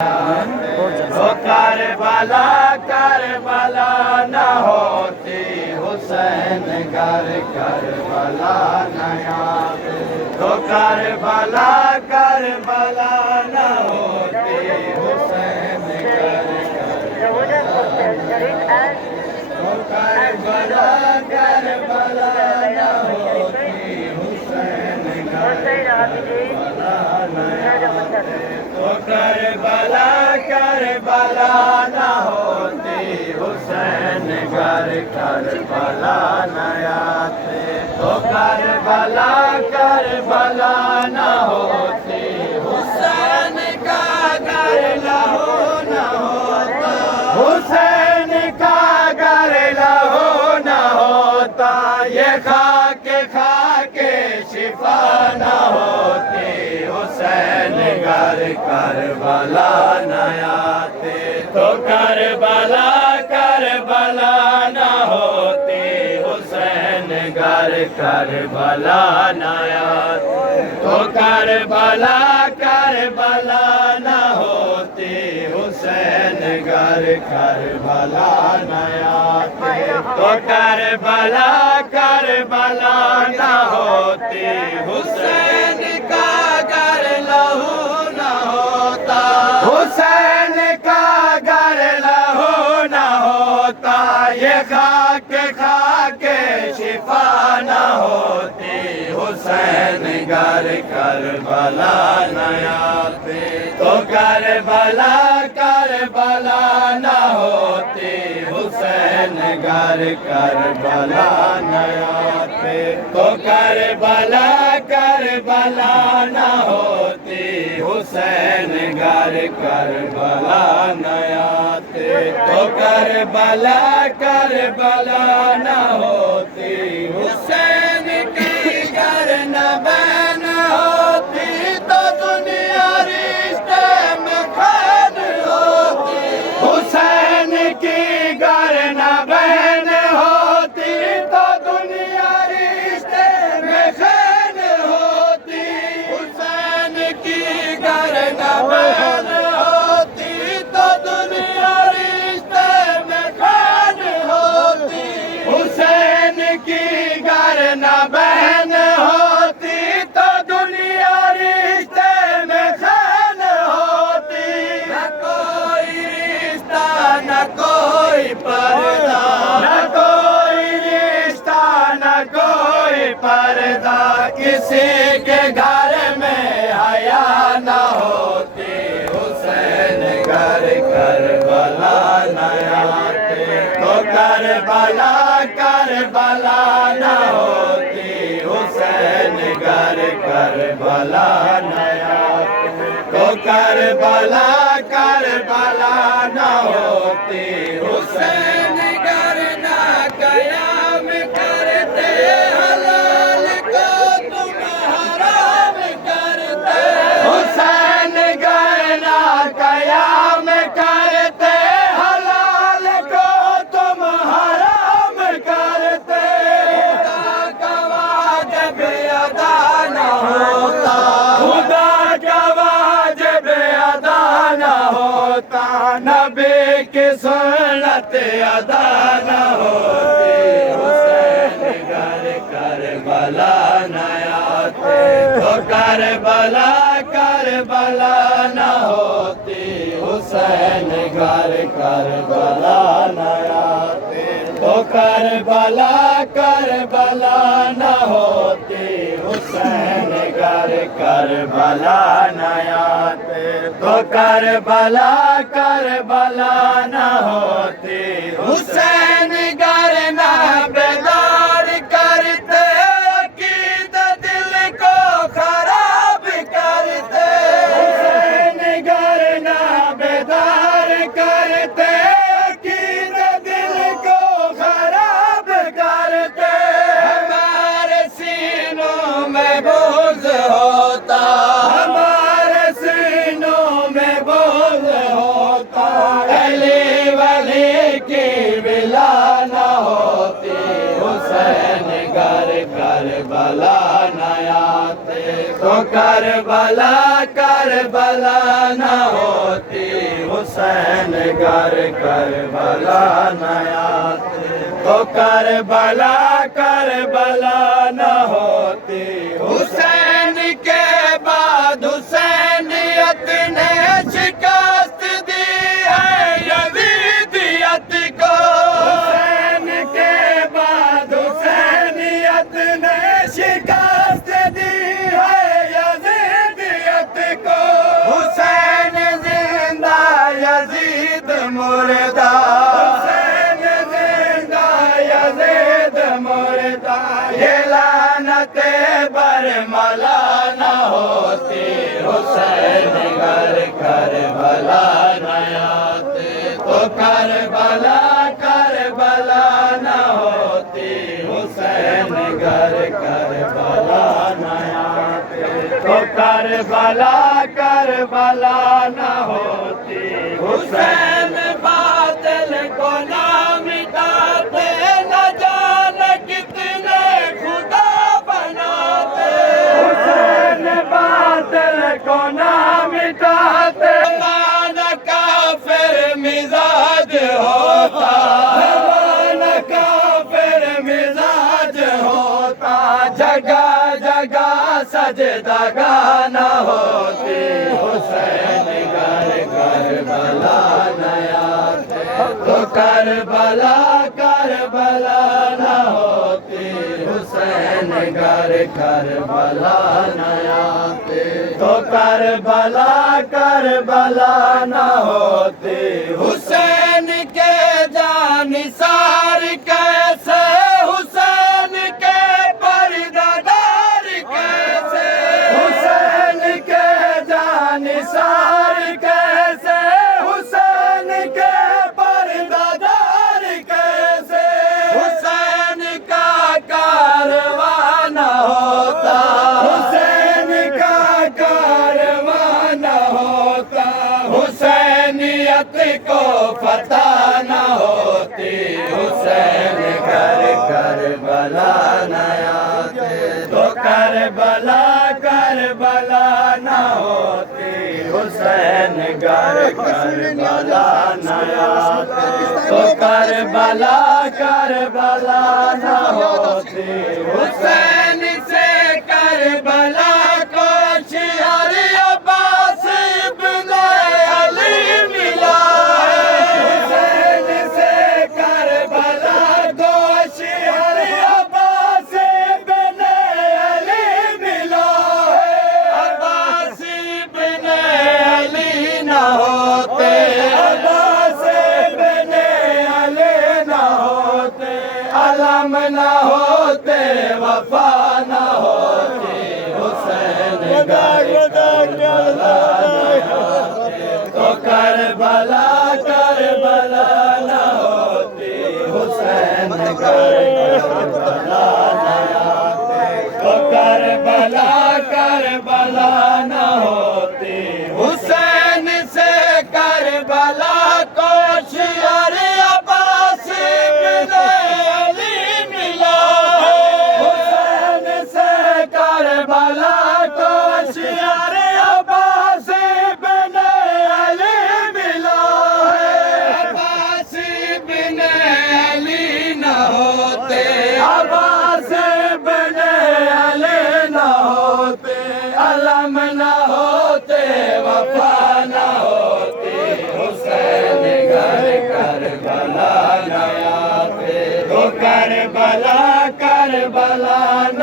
تو کربلا کربلا نہ ہوتی حسین گر کربلا نہ آتے تو کربلا کربلا نہ ہوتی حسین گر کربلا تو کربلا کربلا نہ ہوتی حسین گر کربلا نہ آتے تو کربلا کربلا نہ ہوتی حسین گر کربلا نہ آتے تو کربلا کربلا نہ ہوتی حسین کا گر لہو نہ ہوتا حسین کا گر لہو نہ ہوتا یہ خاک شفا نہ ہوتی حسین گر کربلا نہ آتے تو کربلا کربلا نہ ہوتی حسین گر کربلا نہ آتے تو کربلا کربلا نہ ہوتی حسین گر کربلا نہ آتے تو کربلا کربلا نہ ہوتی حسین کا گر لہو نہ ہوتا حسین کا گر لہو نہ ہوتا یہ خاک شفا نہ ہوتی حسین گر کربلا نہ آتے تو کربلا کربلا نہ ہوتی حسین گر کربلا نہ آتے تو کربلا کربلا نہ ہوتی حسین گر کربلا نہ آتے تو کربلا کربلا نہ ہوتی حسین کی گر نہ بین ہوتی تو دنیا رشتے میں خان ہوتی حسین کی گر نہ بین ہوتی تو دنیا رشتے میں خان ہوتی حسین کی گر نہ بین ہوتی تو دنیا رشتے میں خان ہوتی حسین کی گر نہ بہن ہوتی تو دنیا رشتے میں خان ہوتی نہ کوئی رشتہ نہ کوئی پردہ نہ کوئی رشتہ نہ کوئی پردہ کسی کے گھر میں حیا نہ ہوتی حسین گر کربلا نہ آتے تو کربلا کربلا نہ ہوتی حسین گر کربلا نہ آتے تو کربلا کربلا نہ ہوتی حسین گر نہ قیام کرتے حلال کو تم حرام کرتے حسین گر نہ قیام کرتے حلال کو تم حرام کرتے خدا کا واجب ادا نہ ہوتا خدا کا واجب ادا نہ ہوتا نبی کی سنت ادا نہ ہوتی حسین گر کربلا نہ آتے تو کربلا کربلا نہ ہوتی حسین گر کربلا نہ آتے تو کربلا کربلا نہ ہوتی حسین گر کربلا نہ آتے تو کربلا کربلا نہ ہوتی حسین گر نہ بیدار کرتے عقیدہ دل کو خراب کرتے حسین گر نہ بیدار کرتے عقیدہ دل کو خراب کرتے ہمارے سینوں میں بغض ہوتا ہمارے سینوں میں بغض ہوتا علی ولی کی بلا نہ ہوتی حسین گر کربلا نہ آتے تو کربلا کربلا نہ ہوتی حسین گر کربلا نہ آتے تو کربلا کربلا نہ ہوتی حسین کے بعد حسینیت نے شکست دی ہے یزیدیت کو حسین کے بعد حسینیت نے شکست دی ہے یزیدیت کو حسین زندہ یزید مردہ حسین زندہ یزید مردہ یہ لعنت برملا نہ ہوتی حسین گر کربلا نہ آتے تو کربلا کربلا نہ ہوتی حسین گر کربلا نہ آتے تو کربلا کربلا نہ ہوتی حسین باطل کو نہ مٹاتے نہ جانے کتنے خدا بناتے حسین باطل کو نہ مٹاتے زمانہ کافر مزاج ہوتا زمانہ کافر مزاج ہوتا جگہ جگہ سجدہ گانا ہوتی حسین گر کربلا نہ آتے تو کربلا کربلا نہ ہوتی حسین گر کربلا نہ آتے تو کربلا کربلا نہ ہوتی حسین کے جانثار کیسے حسین کے پردادار کیسے حسین کے جانثار کیسے حسین کے پردادار کیسے حسین کا کارواں نہ ہوتا حسین کا کارواں نہ ہوتا حسینیت کو فتح نہ ہوتی حسین گر کربلا نہ آتے تو کربلا کربلا نہ ہوتی حسین گر کربلا نہ آتے تو کربلا کربلا نہ ہوتی حسین سے کربلا کو شعر عباس ابن علی ملا ہے حسین سے کربلا کو شعر عباس ابن علی ملا ہے عباس ابن علی نہ ہوتے عباس ابن علی نہ ہوتے علم نہ ہوتے وفا نہ ہوتی حسین گر کربلا نہ آتے تو کربلا کربلا نہ ہوتی حسین گر کربلا نہ آتے تو کربلا کربلا نہ ہوتی حسین سے کربلا کو شعر عباس ابن علی ملا ہے حسین سے کربلا کو شعر عباس ابن علی ملا ہے عباس ابن علی نہ ہوتے عباس ابن علی نہ ہوتے علم نہ ہوتے وفا نہ ہوتی حسین گر کربلا نہ آتے تو کربلا کربلا